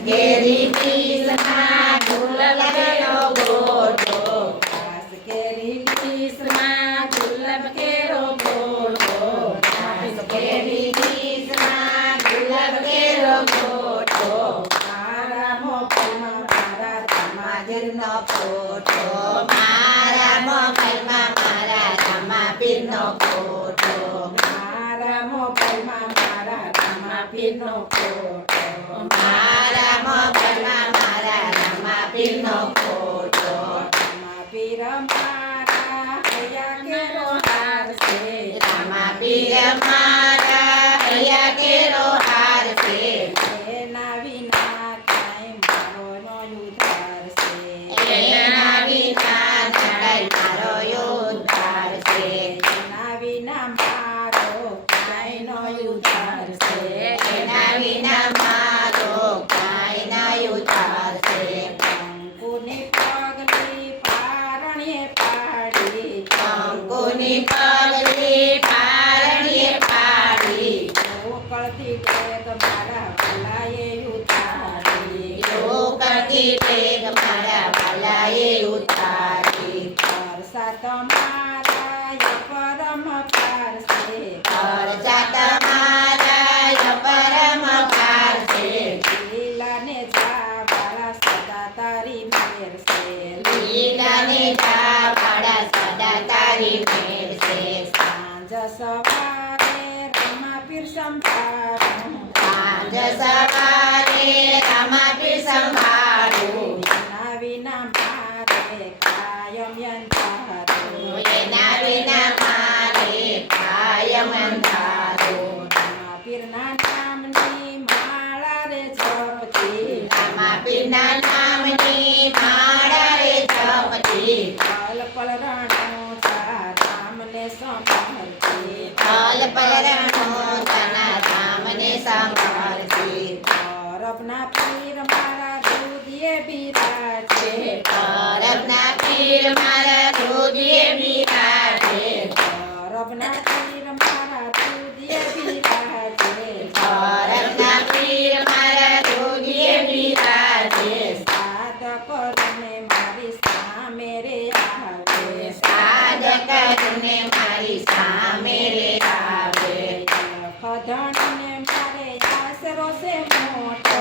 કેરી પીસમાં ગુલાબ કેરો ગોટો ઘાસ કેરી પીસમાં ગુલાબ કેરો ગોટો ઘાસ કેરી પીસમાં ગુલાબ કેરો ગોટો મારા મોબાઈલમાં મારા રામાપીરનો ફોટો મારા મોબાઈલમાં મારા રામાપીરનો ફોટો મારા મોબાઈલમાં મારા રામાપીરનો ફોટો મારા મોબાઈલમાં મારા રામાપીરનો ફોટો રામાપીર મારા હૈયા કેરો હાર છે રામાપીર મારા હૈયા કેરો હાર છે એના વિના કાંઈ મારો નો ઉધાર છે એના વિના નડાય મારો ઉદ્ધાર છે એના વિના મારો કાંઈ નો ઉધાર છે એના વિના મારો કાંઈ ના ઉદ્ધાર છે કંકુની પગલી પારણીએ પાડી કંકુની પગલી પારણીએ પાડી ગોકળથી ટેક મારા ભલાએ ઉતારી કરતી ટેક મારા ભલાએ ઉતારી વરસાદ મારા પરમ પારસે પરજા તમારા પરમ કાર છે લીલાને જાવાળા સદા તારી મેર છે લીલાને જા ભાડા સદા તારી મેર છે સાંજ સવારે રામાપીર સંભાળું સાંજ સવારે રામાપીર સંભાળું એના વિના મારે કાયમ અંધારું એના વિના મારે કાયમ અંધારું રામાપીરના નામની માળા રે જપતી રામાપીરના નામની માળા રે જપતી પલ પલ રણો રામને સંભાળતી પલ પલ રણો તના રામને સંભાળતી પરબના પીર મારા દૂધિએ બિરાજે પરબના પીર મારા હૃદયે બિરાજે પરબના પીર મારા દૂધિએ બિરાજે પરબના પીર મારા હૃદયે બિરાજે સાધક રને મારી સામે રે આવે સાધક કરીને મારી સામે રે આવે ખધણીને મારે આશરો છે મોટો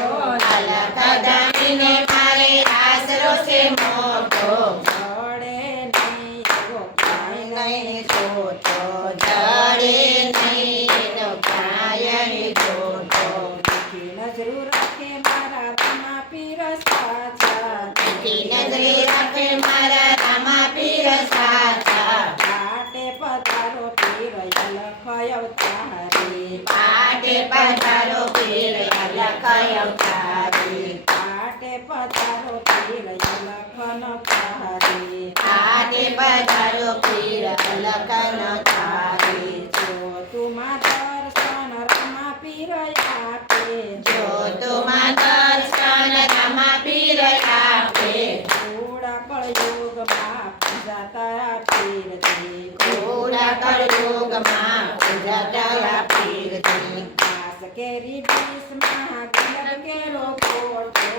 અલખ ધણીને મારે આશરો છે મોટો જડે નહીં એવો કાંઈ નહીં છોટો જડે નહીં એનો કાંઈ છોટો મીઠી નજરું રાખે મારા રામાપીર સાચા મીઠી નજરે રાખે મારા રામાપીર સાચા પાટે પધારો પીર અલખ અવતારી પાટે પધારો પીર અલખ અવતારી પાટે પધારો પીર અલખ નવતારી પાટે પધારો પીર અલખ અવતારી જો તુમા દર્શન રામાપીર આપે જો તુમા દર્શન રામાપીર આપે થોડા કળયુગમાં પૂજા તારા પીરથી ઘોડા કળયુગમાં પૂજા તારા પીરથી ઘાસ કેરી ડીશમાં ગુલાબ કેરો ગોટો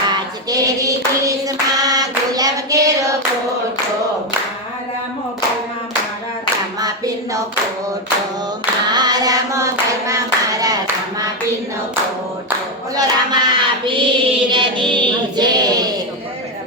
આજ તેરી ક્રિસમાં ગુલાબ કેરો ફોટો મારા મોબાઈલમાં મારા રામાપીરનો ફોટો મારા મોબાઈલમાં મારા રામાપીરનો ફોટો બોલો રામાપીર